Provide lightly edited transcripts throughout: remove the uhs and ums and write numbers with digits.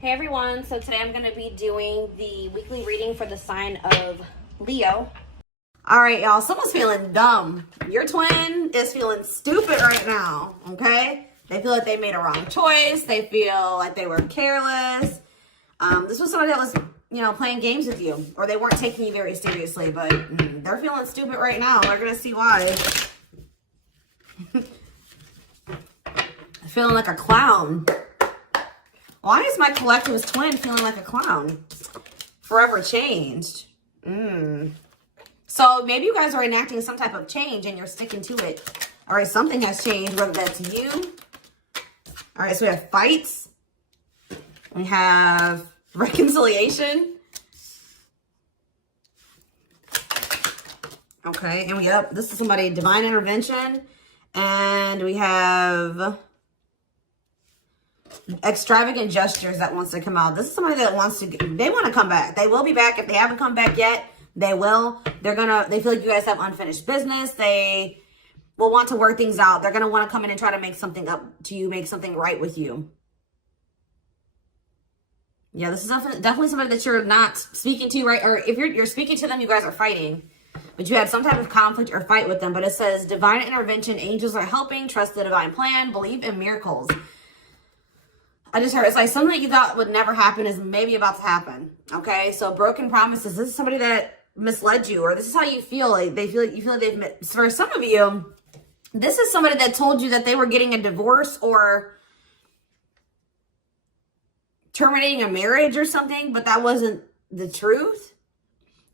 Hey everyone, so today I'm going to be doing the weekly reading for the sign of Leo. All right, y'all, someone's feeling dumb. Your twin is feeling stupid right now, okay? They feel like they made a wrong choice. They feel like they were careless. This was somebody that was, playing games with you, or they weren't taking you very seriously, but they're feeling stupid right now. We're going to see why. Feeling like a clown. Why is my collectivist twin feeling like a clown? Forever changed. So maybe you guys are enacting some type of change and you're sticking to it. All right, something has changed, whether that's you. All right, so we have fights. We have reconciliation. Okay, and this is somebody, divine intervention. And we have extravagant gestures that wants to come out. This is somebody that wants to, they want to come back. They will be back. If they haven't come back yet, they will. They feel like you guys have unfinished business. They will want to work things out. They're going to want to come in and try to make something up to you, make something right with you. Yeah, this is definitely somebody that you're not speaking to, right? Or if you're speaking to them, you guys are fighting. But you had some type of conflict or fight with them. But it says, divine intervention, angels are helping, trust the divine plan, believe in miracles. I just heard it's like something that you thought would never happen is maybe about to happen. Okay, so broken promises. This is somebody that misled you, or this is how you feel. Like you feel like they've. For some of you, this is somebody that told you that they were getting a divorce or terminating a marriage or something, but that wasn't the truth.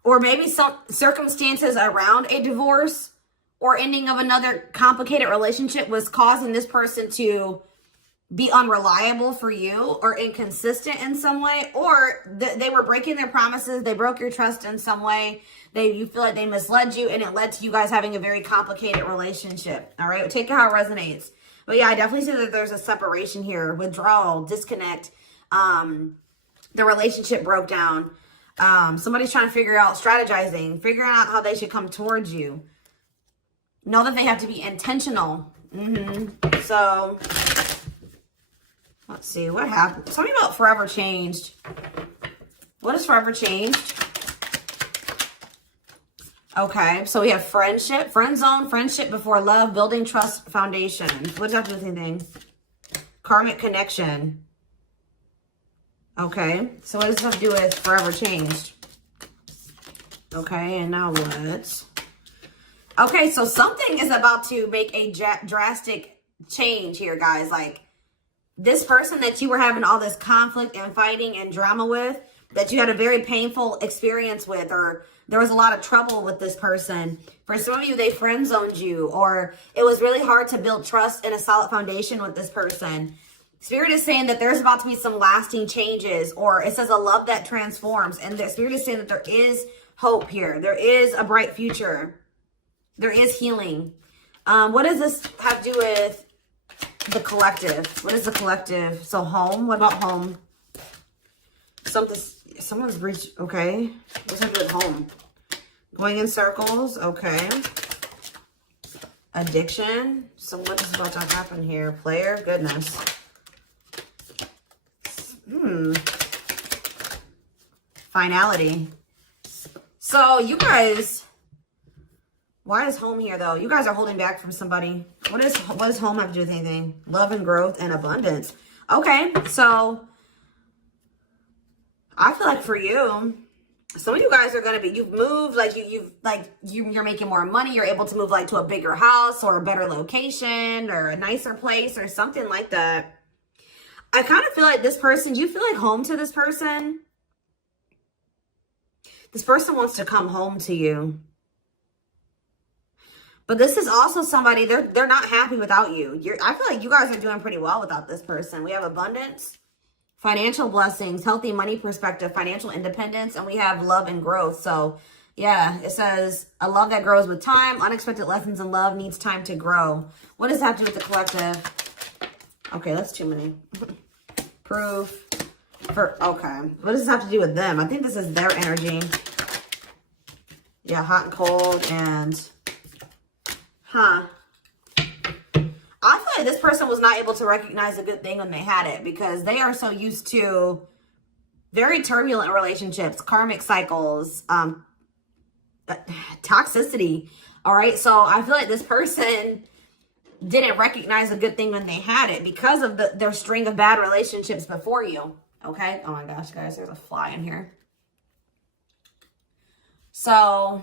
Or maybe some circumstances around a divorce or ending of another complicated relationship was causing this person to be unreliable for you or inconsistent in some way, or they were breaking their promises. They broke your trust in some way. You feel like they misled you and it led to you guys having a very complicated relationship. All right. Take it how it resonates. But yeah, I definitely see that there's a separation here, withdrawal, disconnect. The relationship broke down. Somebody's trying to figure out strategizing, figuring out how they should come towards you. Know that they have to be intentional. So let's see what happened. Tell me about forever changed. What is forever changed? Okay, so we have friendship, friend zone, friendship before love, building trust foundation. What does that have to do with anything? Karmic connection. Okay, so what does this have to do with forever changed? Okay, and now what? Okay, so something is about to make a drastic change here, guys. Like, this person that you were having all this conflict and fighting and drama with, that you had a very painful experience with, or there was a lot of trouble with this person. For some of you, they friend zoned you, or it was really hard to build trust and a solid foundation with this person. Spirit is saying that there's about to be some lasting changes, or it says a love that transforms. And the Spirit is saying that there is hope here. There is a bright future. There is healing. What does this have to do with the collective? What is the collective? So home. What about home? Someone's reached. Okay. What's that do with home? Going in circles. Okay. Addiction. So what is about to happen here? Player. Goodness. Finality. So you guys. Why is home here, though? You guys are holding back from somebody. What does home have to do with anything? Love and growth and abundance. Okay, so I feel like for you, some of you guys are going to be, you've moved, like you're making more money. You're able to move like to a bigger house or a better location or a nicer place or something like that. I kind of feel like this person, do you feel like home to this person? This person wants to come home to you. But this is also somebody, they're not happy without you. I feel like you guys are doing pretty well without this person. We have abundance, financial blessings, healthy money perspective, financial independence, and we have love and growth. So yeah, it says a love that grows with time. Unexpected lessons in love needs time to grow. What does that have to do with the collective? Okay, that's too many. Proof. Okay. What does this have to do with them? I think this is their energy. Yeah, hot and cold and... I feel like this person was not able to recognize a good thing when they had it because they are so used to Very turbulent relationships, karmic cycles, toxicity. All right. So I feel like this person didn't recognize a good thing when they had it because of their string of bad relationships before you. Okay. Oh my gosh, guys, there's a fly in here. So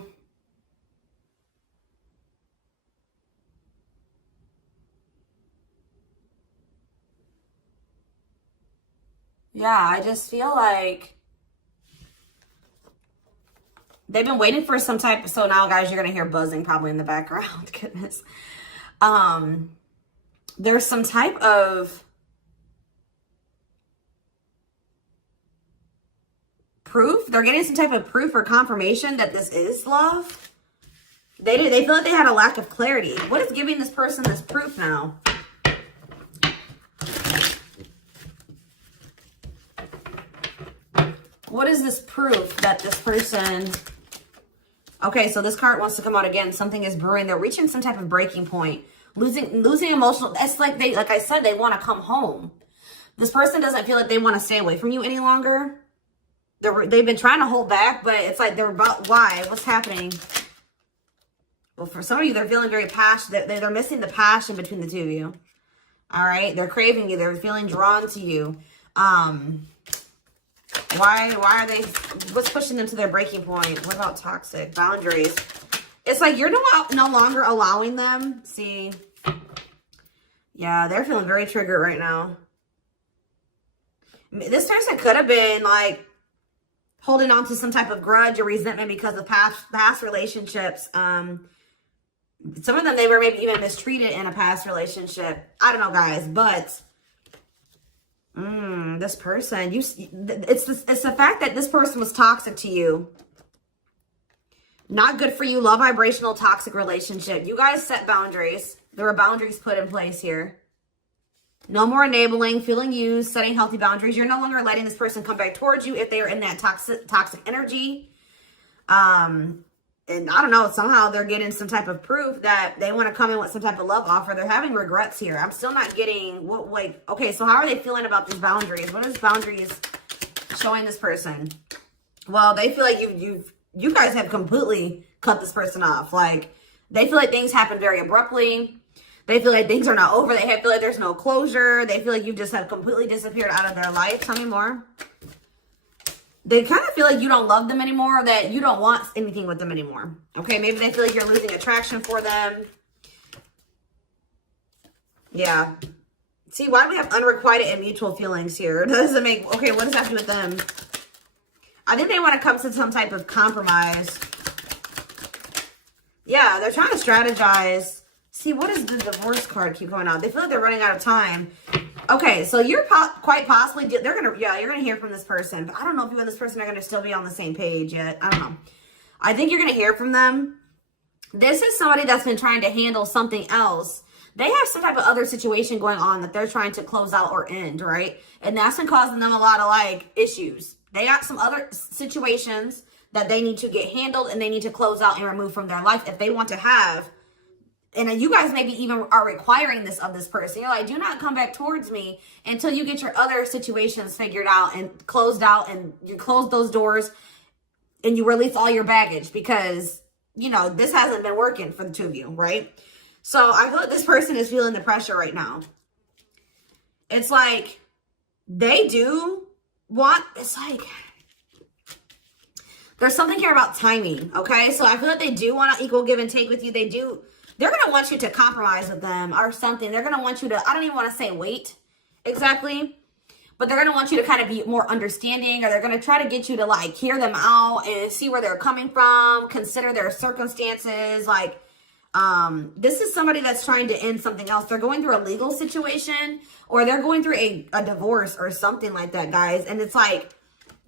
yeah, I just feel like they've been waiting for some type. So now, guys, you're going to hear buzzing probably in the background. Goodness. There's some type of proof. They're getting some type of proof or confirmation that this is love. They feel like they had a lack of clarity. What is giving this person this proof now? What is this proof that this person... Okay, so this card wants to come out again. Something is brewing. They're reaching some type of breaking point. Losing emotional... It's like they, like I said, they want to come home. This person doesn't feel like they want to stay away from you any longer. They've been trying to hold back, but it's like they're about... Why? What's happening? Well, for some of you, they're feeling very passionate. They're missing the passion between the two of you. All right? They're craving you. They're feeling drawn to you. Why are they, what's pushing them to their breaking point? What about toxic boundaries? It's like you're no longer allowing them. See, yeah, they're feeling very triggered right now. This person could have been like holding on to some type of grudge or resentment because of past relationships. Some of them, they were maybe even mistreated in a past relationship. I don't know, guys, but this person, it's the fact that this person was toxic to you. Not good for you. Low vibrational toxic relationship. You guys set boundaries. There were boundaries put in place here. No more enabling, feeling used, setting healthy boundaries. You're no longer letting this person come back towards you if they are in that toxic energy. And I don't know, somehow they're getting some type of proof that they want to come in with some type of love offer. They're having regrets here. I'm still not getting what, like, okay, so how are they feeling about these boundaries? What is boundaries showing this person? Well, they feel like you guys have completely cut this person off. Like, they feel like things happen very abruptly. They feel like things are not over. They feel like there's no closure. They feel like you just have completely disappeared out of their life. Tell me more. They kind of feel like you don't love them anymore, or that you don't want anything with them anymore. Okay, maybe they feel like you're losing attraction for them. Yeah. See, why do we have unrequited and mutual feelings here? Doesn't make... Okay, what does that have to do with them? I think they want to come to some type of compromise. Yeah, they're trying to strategize. See, what does the divorce card keep going on? They feel like they're running out of time. Okay, so you're quite possibly, you're going to hear from this person. But I don't know if you and this person are going to still be on the same page yet. I don't know. I think you're going to hear from them. This is somebody that's been trying to handle something else. They have some type of other situation going on that they're trying to close out or end, right? And that's been causing them a lot of, like, issues. They got some other situations that they need to get handled and they need to close out and remove from their life if they want to have. And you guys maybe even are requiring this of this person. You're like, do not come back towards me until you get your other situations figured out and closed out, and you close those doors and you release all your baggage because, you know, this hasn't been working for the two of you, right? So I feel like this person is feeling the pressure right now. It's like they do want, it's like, there's something here about timing, okay? So I feel like they do want to equal give and take with you. They're going to want you to compromise with them or something. They're going to want you to, I don't even want to say wait exactly, but they're going to want you to kind of be more understanding, or they're going to try to get you to, like, hear them out and see where they're coming from, consider their circumstances. Like, this is somebody that's trying to end something else. They're going through a legal situation, or they're going through a divorce or something like that, guys. And it's like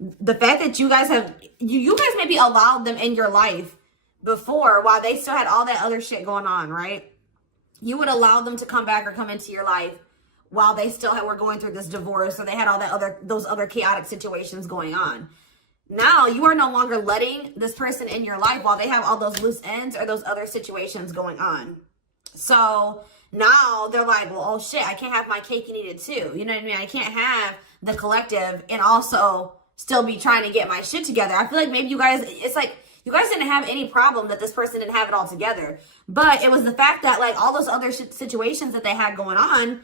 the fact that you guys have, you guys maybe allowed them in your life before while they still had all that other shit going on, right? You would allow them to come back or come into your life while they still were going through this divorce, or they had all that those other chaotic situations going on. Now you are no longer letting this person in your life while they have all those loose ends or those other situations going on. So now they're like, well, oh shit, I can't have my cake and eat it too. You know what I mean? I can't have the collective and also still be trying to get my shit together. I feel like maybe you guys, it's like, you guys didn't have any problem that this person didn't have it all together. But it was the fact that, like, all those other situations that they had going on,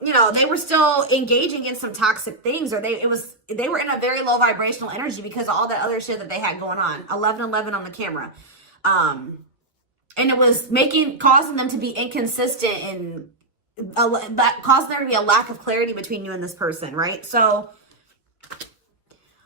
you know, they were still engaging in some toxic things, or they were in a very low vibrational energy because of all that other shit that they had going on. 1111 on the camera. And it was causing them to be inconsistent, and that caused there to be a lack of clarity between you and this person, right? So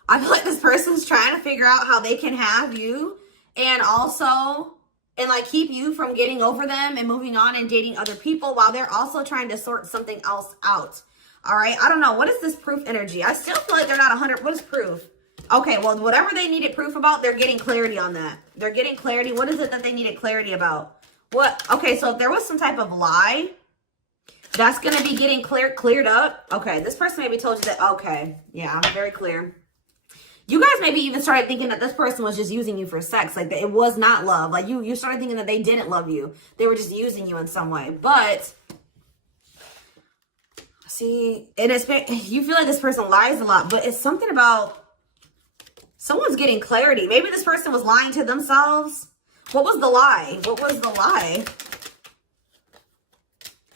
I feel like this person's trying to figure out how they can have you and also, and like keep you from getting over them and moving on and dating other people, while they're also trying to sort something else out. All right. I don't know. What is this proof energy? I still feel like they're not 100. What is proof? Okay. Well, whatever they needed proof about, they're getting clarity on that. They're getting clarity. What is it that they needed clarity about? What? Okay. So if there was some type of lie, that's going to be getting cleared up. Okay. This person maybe told you that. Okay. Yeah, I'm very clear. You guys maybe even started thinking that this person was just using you for sex. Like, it was not love. Like, you started thinking that they didn't love you. They were just using you in some way. But, see, and you feel like this person lies a lot. But it's something about someone's getting clarity. Maybe this person was lying to themselves. What was the lie? What was the lie?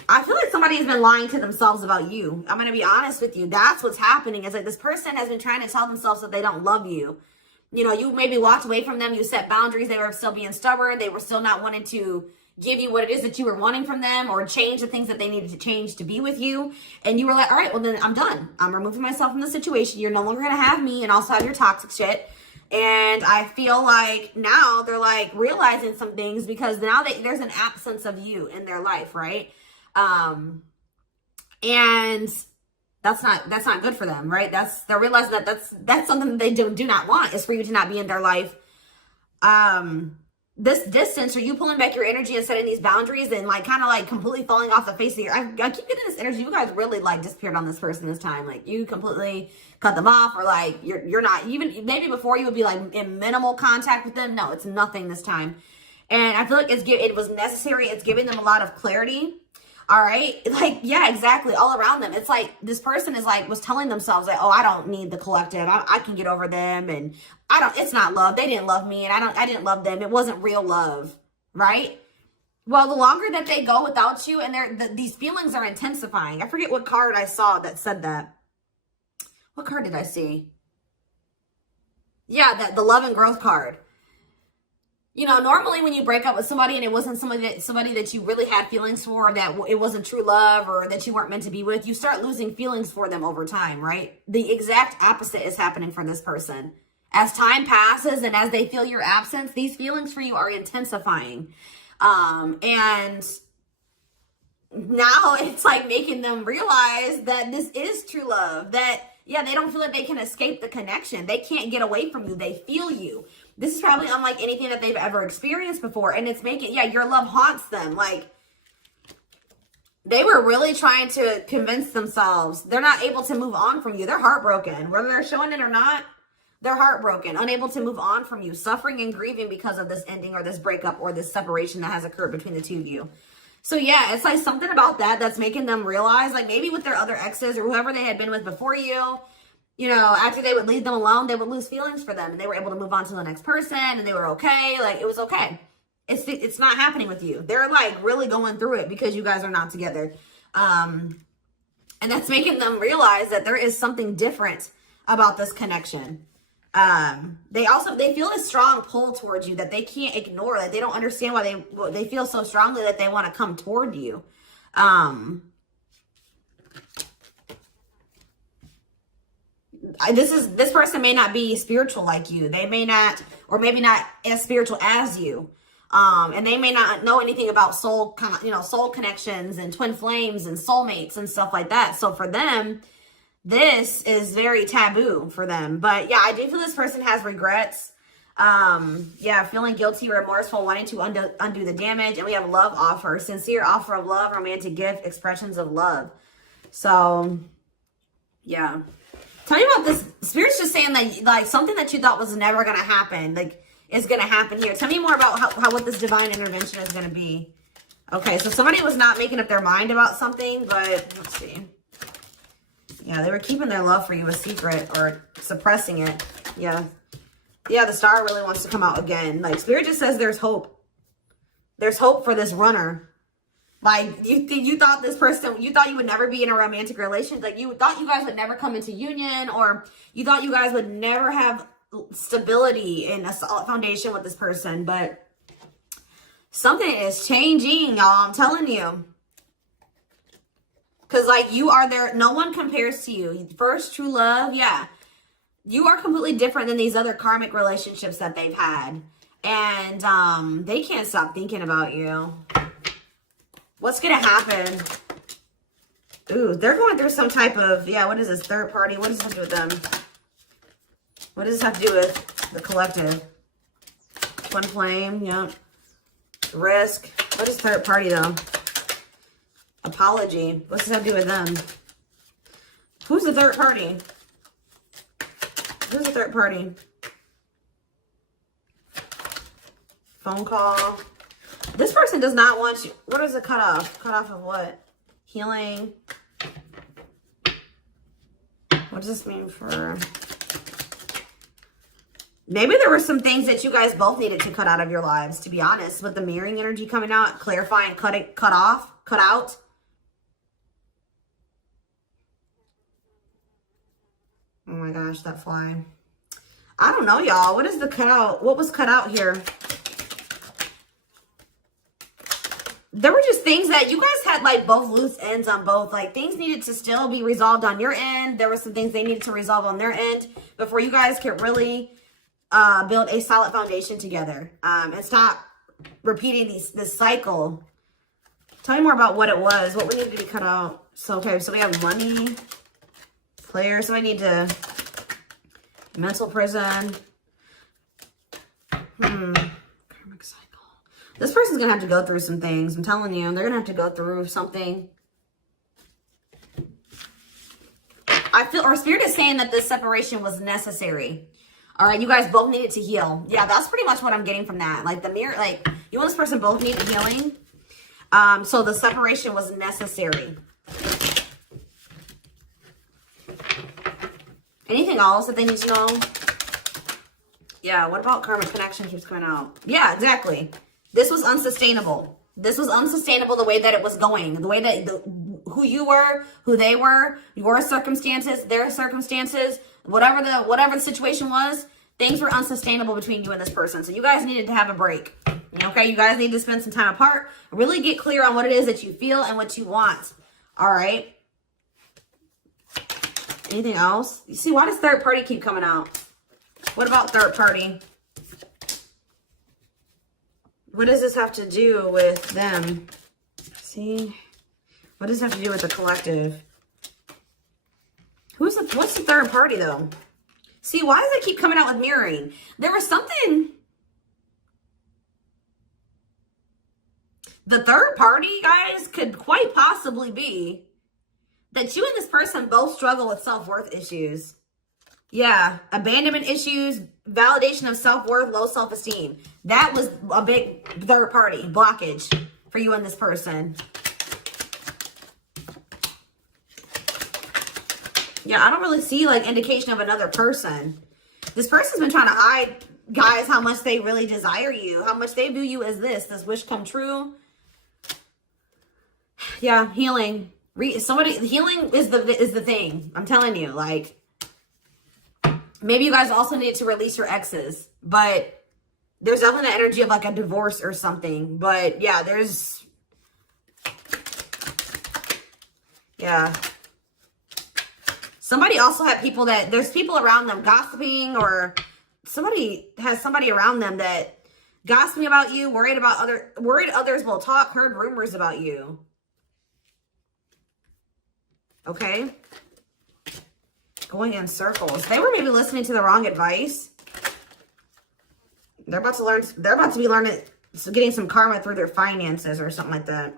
I feel like somebody has been lying to themselves about you. I'm going to be honest with you. That's what's happening. It's like this person has been trying to tell themselves that they don't love you. You know, you maybe walked away from them. You set boundaries. They were still being stubborn. They were still not wanting to give you what it is that you were wanting from them, or change the things that they needed to change to be with you. And you were like, all right, well, then I'm done. I'm removing myself from the situation. You're no longer going to have me and also have your toxic shit. And I feel like now they're like realizing some things, because now there's an absence of you in their life, right? And that's not good for them, right? They're realizing that that's something that they do not want, is for you to not be in their life. This distance, or you pulling back your energy and setting these boundaries, and like kind of like completely falling off the face of your, I keep getting this energy. You guys really like disappeared on this person this time. Like, you completely cut them off, or like you're not even, maybe before you would be like in minimal contact with them. No, it's nothing this time. And I feel like it was necessary. It's giving them a lot of clarity. All right. Like, yeah, exactly. All around them. It's like this person was telling themselves like, oh, I don't need the collective. I can get over them. And it's not love. They didn't love me, and I didn't love them. It wasn't real love. Right. Well, the longer that they go without you, and these feelings are intensifying. I forget what card I saw that said that. What card did I see? Yeah, the love and growth card. You know, normally when you break up with somebody and it wasn't somebody that you really had feelings for, that it wasn't true love, or that you weren't meant to be with, you start losing feelings for them over time, right? The exact opposite is happening for this person. As time passes and as they feel your absence, these feelings for you are intensifying. And now it's like making them realize that this is true love, that, yeah, they don't feel like they can escape the connection. They can't get away from you. They feel you. This is probably unlike anything that they've ever experienced before. And it's making, yeah, your love haunts them. Like, they were really trying to convince themselves they're not able to move on from you. They're heartbroken. Whether they're showing it or not, they're heartbroken, unable to move on from you, suffering and grieving because of this ending, or this breakup, or this separation that has occurred between the two of you. So yeah, it's like something about that's making them realize, like, maybe with their other exes or whoever they had been with before you, you know, after they would leave them alone, they would lose feelings for them, and they were able to move on to the next person, and they were okay. Like, it was okay. It's not happening with you. They're like really going through it because you guys are not together. And that's making them realize that there is something different about this connection. They feel a strong pull towards you that they can't ignore. Like, they don't understand why they feel so strongly that they want to come toward you. This person may not be spiritual like you. They may not, or maybe not as spiritual as you. And they may not know anything about soul connections and twin flames and soulmates and stuff like that. So for them, this is very taboo for them. But yeah, I do feel this person has regrets. Yeah, feeling guilty or remorseful, wanting to undo the damage. And we have love offer, sincere offer of love, romantic gift, expressions of love. So yeah. Tell me about this. Spirit's just saying that, like, something that you thought was never going to happen, like, is going to happen here. Tell me more about what this divine intervention is going to be. Okay, so somebody was not making up their mind about something, but let's see. Yeah, they were keeping their love for you a secret or suppressing it. Yeah. Yeah, the star really wants to come out again. Like, Spirit just says there's hope. There's hope for this runner. Like, you thought this person, you thought you would never be in a romantic relationship. Like, you thought you guys would never come into union, or you thought you guys would never have stability and a solid foundation with this person. But something is changing, y'all. I'm telling you. Because, like, you are there. No one compares to you. First true love, yeah. You are completely different than these other karmic relationships that they've had. And they can't stop thinking about you. What's going to happen? Ooh, they're going through some type of, yeah, what is this? Third party? What does this have to do with them? What does this have to do with the collective? Twin flame, yep. Risk. What is third party, though? Apology. What's this have to do with them? Who's the third party? Who's the third party? Phone call. This person does not want you. What is a cutoff? Cutoff of what? Healing. What does this mean for... Maybe there were some things that you guys both needed to cut out of your lives, to be honest. With the mirroring energy coming out, clarifying, cut out. Oh my gosh, that fly. I don't know, y'all. What is the cutout? What was cut out here? There were just things that you guys had, like, both loose ends on both. Like, things needed to still be resolved on your end. There were some things they needed to resolve on their end before you guys could really build a solid foundation together. And stop repeating this cycle. Tell me more about what it was. What we needed to be cut out. So, okay, so we have money. Player. So I need to... Mental prison. Karmic cycle. This person's going to have to go through some things. I'm telling you. They're going to have to go through something. I feel, or Spirit is saying that this separation was necessary. All right. You guys both needed to heal. Yeah, that's pretty much what I'm getting from that. Like, the mirror, like, you and this person both needed healing. So the separation was necessary. Anything else that they need to know? Yeah, what about karmic connection keeps coming out? Yeah, exactly. This was unsustainable. This was unsustainable the way that it was going. The way that, who you were, who they were, your circumstances, their circumstances, whatever the situation was, things were unsustainable between you and this person. So you guys needed to have a break. Okay, you guys need to spend some time apart. Really get clear on what it is that you feel and what you want. All right. Anything else? You see, why does third party keep coming out? What about third party? What does this have to do with them? See? What does this have to do with the collective? What's the third party, though? See, why does it keep coming out with mirroring? There was something... The third party, guys, could quite possibly be that you and this person both struggle with self-worth issues. Yeah, abandonment issues, validation of self-worth, low self-esteem. That was a big third party blockage for you and this person. Yeah, I don't really see, like, indication of another person. This person's been trying to hide, guys, how much they really desire you, how much they view you as this wish come true. Yeah, healing. Healing is the thing. I'm telling you, like, maybe you guys also need to release your exes, but there's definitely the energy of, like, a divorce or something. But yeah, yeah. Somebody also had people there's people around them gossiping, or somebody has somebody around them that gossiping about you, worried others will talk, heard rumors about you. Okay. Going in circles. They were maybe listening to the wrong advice. They're about to be learning, getting some karma through their finances or something like that.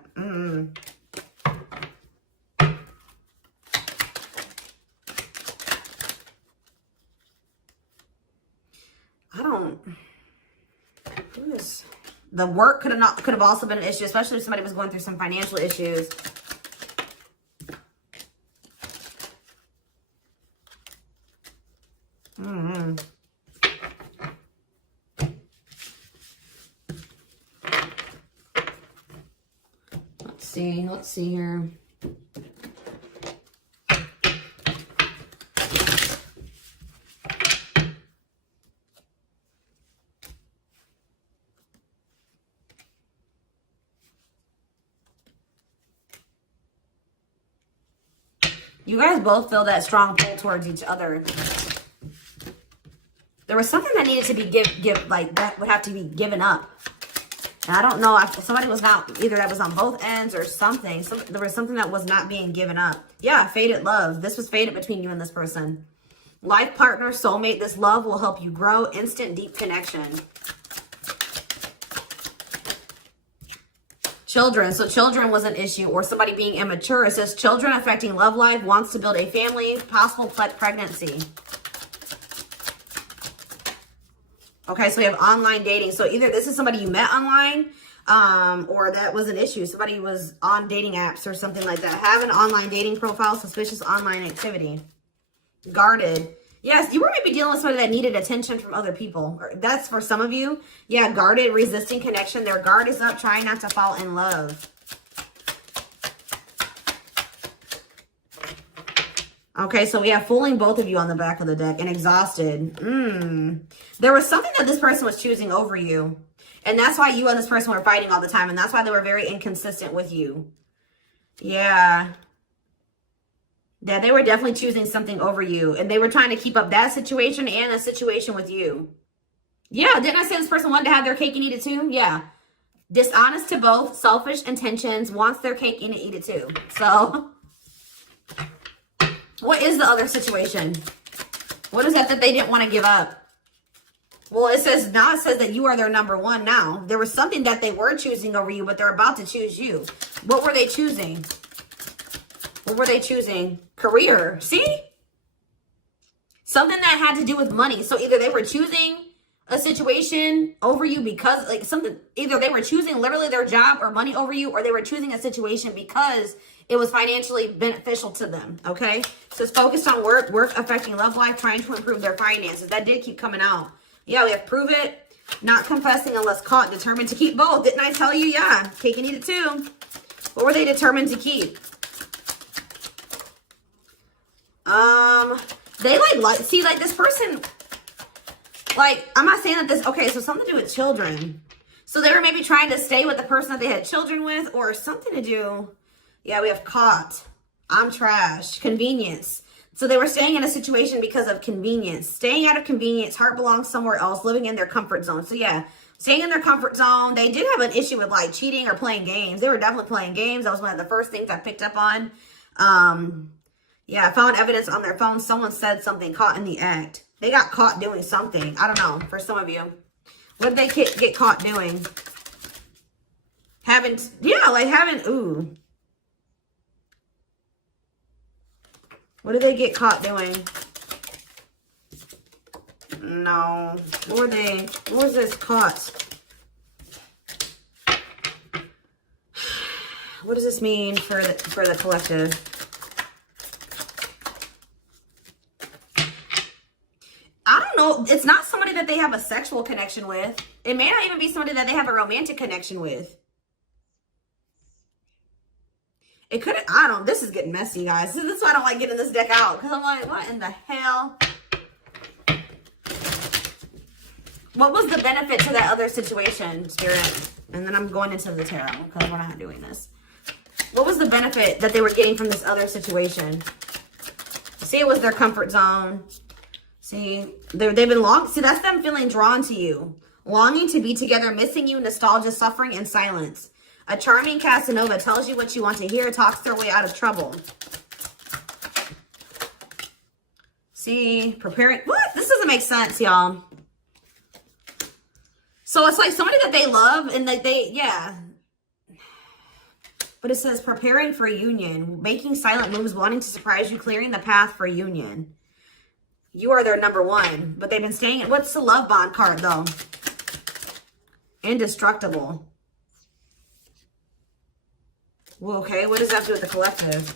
The work could have also been an issue, especially if somebody was going through some financial issues. Mm-hmm. Let's see here. You guys both feel that strong pull towards each other. There was something that needed to be like that would have to be given up. And I don't know if somebody was not, either that was on both ends or something. There was something that was not being given up. Yeah, fated love. This was fated between you and this person. Life partner, soulmate. This love will help you grow. Instant, deep connection. Children. So children was an issue, or somebody being immature. It says children affecting love life, wants to build a family, possible pregnancy. Okay, so we have online dating. So either this is somebody you met online, or that was an issue. Somebody was on dating apps or something like that. Have an online dating profile, suspicious online activity. Guarded. Yes, you were maybe dealing with somebody that needed attention from other people. That's for some of you. Yeah, guarded, resisting connection. Their guard is up, trying not to fall in love. Okay, so we have fooling both of you on the back of the deck and exhausted. There was something that this person was choosing over you. And that's why you and this person were fighting all the time. And that's why they were very inconsistent with you. Yeah. Yeah, they were definitely choosing something over you. And they were trying to keep up that situation and a situation with you. Yeah, didn't I say this person wanted to have their cake and eat it too? Yeah. Dishonest to both, selfish intentions, wants their cake and eat it too. So, what is the other situation? What is that they didn't want to give up? Well, it says that you are their number one now. There was something that they were choosing over you, but they're about to choose you. What were they choosing? What were they choosing? Career. See? Something that had to do with money. So either they were choosing a situation over you because like something, either they were choosing literally their job or money over you, or they were choosing a situation because it was financially beneficial to them. Okay. So it's focused on work affecting love life, trying to improve their finances. That did keep coming out. Yeah, we have prove it, not confessing unless caught, determined to keep both. Didn't I tell you? Yeah, cake and eat it too. What were they determined to keep? They see, like this person, like, I'm not saying that this, okay, so something to do with children. So they were maybe trying to stay with the person that they had children with, or something to do. Yeah, we have caught. I'm trash. Convenience. So they were staying in a situation because of convenience. Staying out of convenience. Heart belongs somewhere else. Living in their comfort zone. So yeah, staying in their comfort zone. They did have an issue with like cheating or playing games. They were definitely playing games. That was one of the first things I picked up on. Yeah, I found evidence on their phone. Someone said something, caught in the act. They got caught doing something. I don't know, for some of you. What did they get caught doing? Ooh. What did they get caught doing? No. What was this caught? What does this mean for the collective? I don't know. It's not somebody that they have a sexual connection with. It may not even be somebody that they have a romantic connection with. It could, I don't know. This is getting messy, guys. This is why I don't like getting this deck out. Because I'm like, what in the hell? What was the benefit to that other situation, Spirit? And then I'm going into the tarot because we're not doing this. What was the benefit that they were getting from this other situation? See, it was their comfort zone. See, they've been see, that's them feeling drawn to you. Longing to be together, missing you, nostalgia, suffering, and silence. A charming Casanova tells you what you want to hear, talks their way out of trouble. See, preparing. What? This doesn't make sense, y'all. So it's like somebody that they love and that yeah. But it says preparing for a union, making silent moves, wanting to surprise you, clearing the path for union. You are their number one, but they've been staying. What's the love bond card, though? Indestructible. Well, okay, what does that have to do with the collective?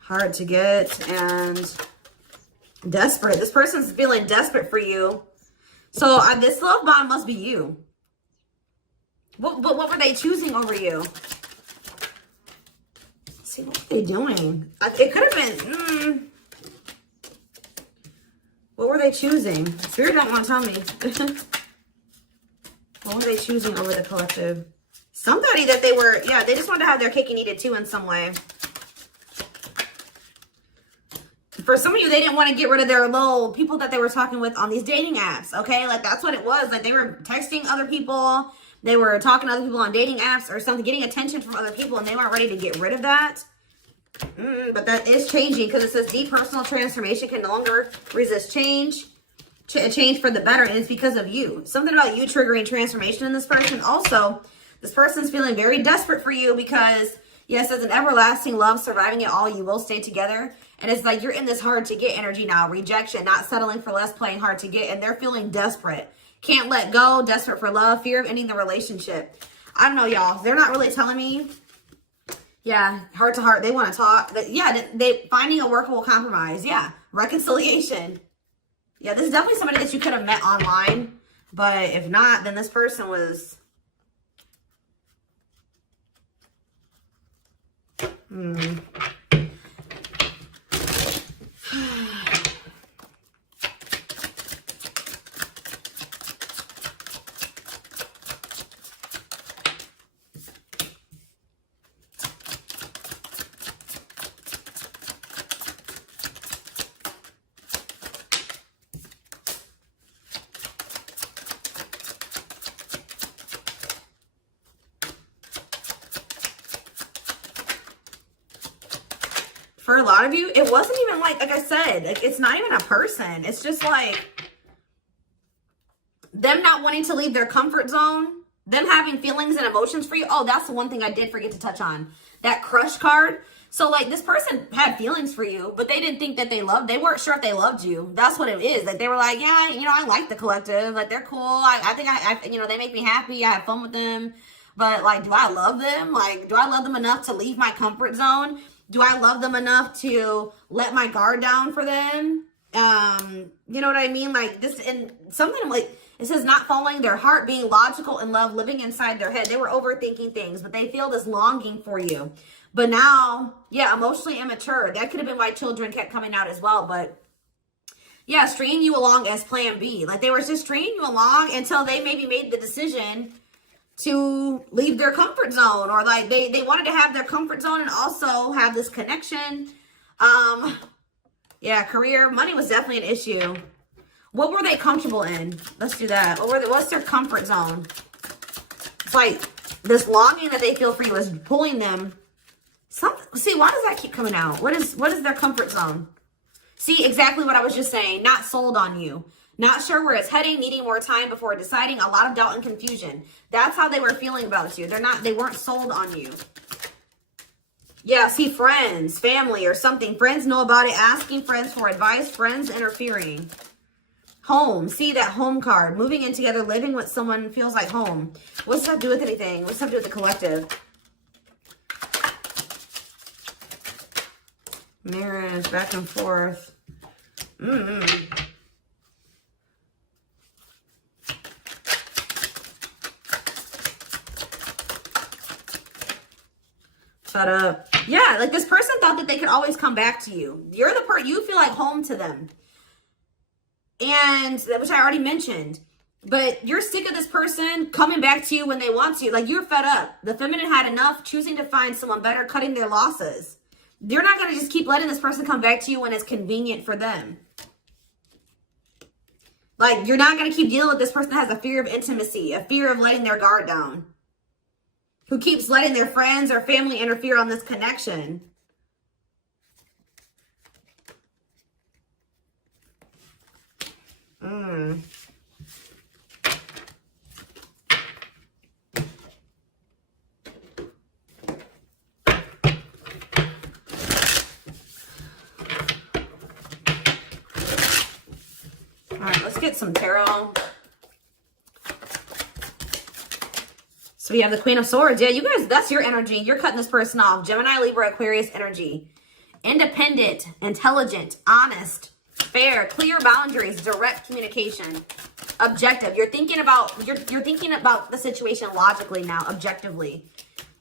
Hard to get, and Desperate. This person's feeling desperate for you. So this love bond must be you. What were they choosing over you? Let's see, what were they doing? It could have been... What were they choosing? Spirit don't want to tell me. What were they choosing over the collective? Somebody that they were... Yeah, they just wanted to have their cake and eat it too in some way. For some of you, they didn't want to get rid of their little people that they were talking with on these dating apps, okay? Like, that's what it was. Like, they were texting other people. They were talking to other people on dating apps or something, getting attention from other people, and they weren't ready to get rid of that. But that is changing because it says deep personal transformation can no longer resist change. Change for the better, and it's because of you. Something about you triggering transformation in this person. Also, this person's feeling very desperate for you because, yes, as an everlasting love, surviving it all, you will stay together. And it's like you're in this hard to get energy now. Rejection, not settling for less, playing hard to get. And they're feeling desperate. Can't let go, desperate for love, fear of ending the relationship. I don't know, y'all. They're not really telling me. Yeah, heart to heart. They want to talk. Yeah, they finding a workable compromise. Yeah, reconciliation. Yeah, this is definitely somebody that you could have met online. But if not, then this person was... For a lot of you, it wasn't even like I said, like, it's not even a person. It's just like them not wanting to leave their comfort zone, them having feelings and emotions for you. Oh, that's the one thing I did forget to touch on. That crush card. So, like, this person had feelings for you, but they didn't think that they weren't sure if they loved you. That's what it is. Like, they were like, yeah, you know, I like the collective. Like, they're cool. I think you know, they make me happy. I have fun with them. But, like, do I love them? Like, do I love them enough to leave my comfort zone? Do I love them enough to let my guard down for them? You know what I mean? Like this, and something like, it says not following their heart, being logical in love, living inside their head. They were overthinking things, but they feel this longing for you. But now, yeah, emotionally immature. That could have been why children kept coming out as well. But yeah, stringing you along as plan B. Like they were just stringing you along until they maybe made the decision to leave their comfort zone, or like they wanted to have their comfort zone and also have this connection. Yeah, career, money was definitely an issue. What were they comfortable in? Let's do that. What's their comfort zone? It's like this longing that they feel for you is pulling them. See, why does that keep coming out? What is their comfort zone? See, exactly what I was just saying. Not sold on you. Not sure where it's heading, needing more time before deciding, a lot of doubt and confusion. That's how they were feeling about you. They weren't sold on you. Yeah, see, friends, family or something. Friends know about it, asking friends for advice, friends interfering. Home, see that home card. Moving in together, living with someone feels like home. What's that do with anything? What's that do with the collective? Marriage, back and forth. Shut up. Yeah, like this person thought that they could always come back to you. You're the person, you feel like home to them. And, which I already mentioned. But you're sick of this person coming back to you when they want to. Like, you're fed up. The feminine had enough, choosing to find someone better, cutting their losses. You're not going to just keep letting this person come back to you when it's convenient for them. Like, you're not going to keep dealing with this person that has a fear of intimacy, a fear of letting their guard down, who keeps letting their friends or family interfere on this connection. All right, let's get some tarot. So we have the Queen of Swords. Yeah, you guys, that's your energy. You're cutting this person off. Gemini, Libra, Aquarius energy. Independent, intelligent, honest, fair, clear boundaries, direct communication, objective. You're thinking about the situation logically now, objectively.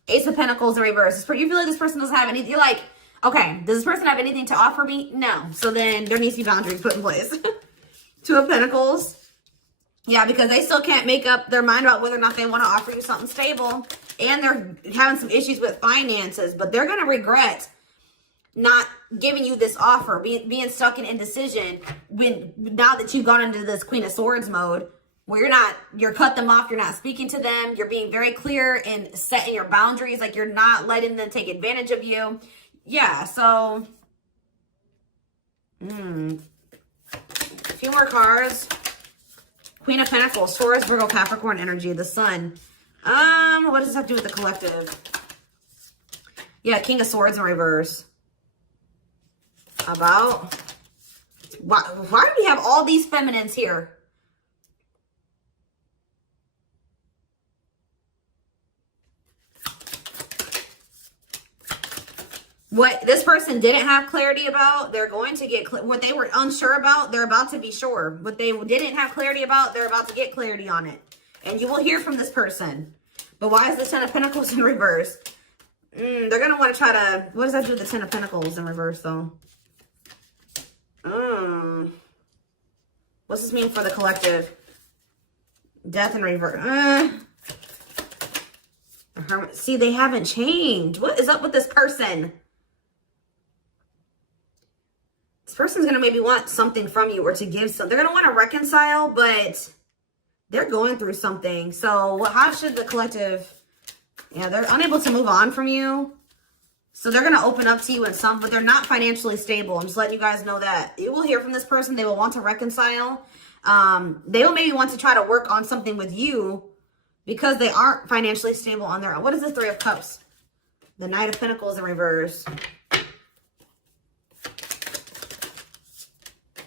Ace of Pentacles in reverse. You feel like this person doesn't have anything. You're like, okay, does this person have anything to offer me? No. So then there needs to be boundaries put in place. Two of Pentacles. Yeah, because they still can't make up their mind about whether or not they want to offer you something stable. And they're having some issues with finances, but they're going to regret not giving you this offer, being stuck in indecision now that you've gone into this Queen of Swords mode where you're cut them off, you're not speaking to them, you're being very clear and setting your boundaries, like you're not letting them take advantage of you. Yeah, so a few more cards. Queen of Pentacles, Taurus, Virgo, Capricorn energy, the Sun. What does this have to do with the collective? Yeah, King of Swords in reverse. About why do we have all these feminines here? What this person didn't have clarity about, they're going to get what they were unsure about, they're about to be sure. What they didn't have clarity about, they're about to get clarity on it. And you will hear from this person. But why is the Ten of Pentacles in reverse? They're going to want to try to, what does that do with the Ten of Pentacles in reverse though? What's this mean for the collective? Death in reverse. See, they haven't changed. What is up with this person? This person's going to maybe want something from you or to give something. They're going to want to reconcile, but they're going through something. So how should the collective... Yeah, they're unable to move on from you. So they're going to open up to you in some, but they're not financially stable. I'm just letting you guys know that. You will hear from this person. They will want to reconcile. They will maybe want to try to work on something with you because they aren't financially stable on their own. What is the Three of Cups? The Knight of Pentacles in reverse.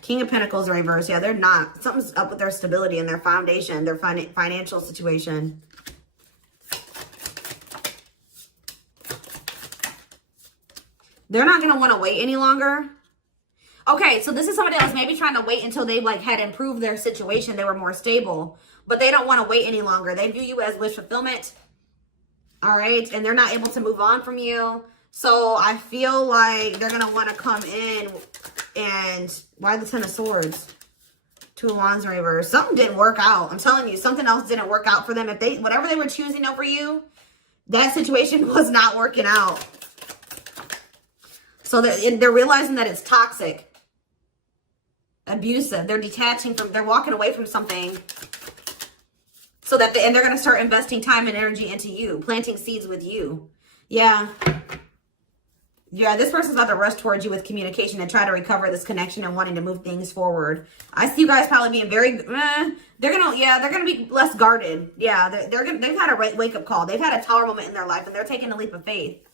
King of Pentacles in reverse. Yeah, they're not. Something's up with their stability and their foundation, their financial situation. They're not going to want to wait any longer. Okay, so this is somebody else maybe trying to wait until they had improved their situation. They were more stable. But they don't want to wait any longer. They view you as wish fulfillment. All right? And they're not able to move on from you. So I feel like they're going to want to come in and... Why the Ten of Swords? Two of Wands in reverse. Something didn't work out. I'm telling you, something else didn't work out for them. Whatever they were choosing over you, that situation was not working out. So they're realizing that it's toxic, abusive. They're detaching from, they're walking away from something. So that, and they're going to start investing time and energy into you, planting seeds with you. Yeah. Yeah, this person's about to rush towards you with communication and try to recover this connection and wanting to move things forward. I see you guys probably being very, they're going to be less guarded. Yeah, they've had a wake-up call. They've had a tower moment in their life and they're taking a leap of faith.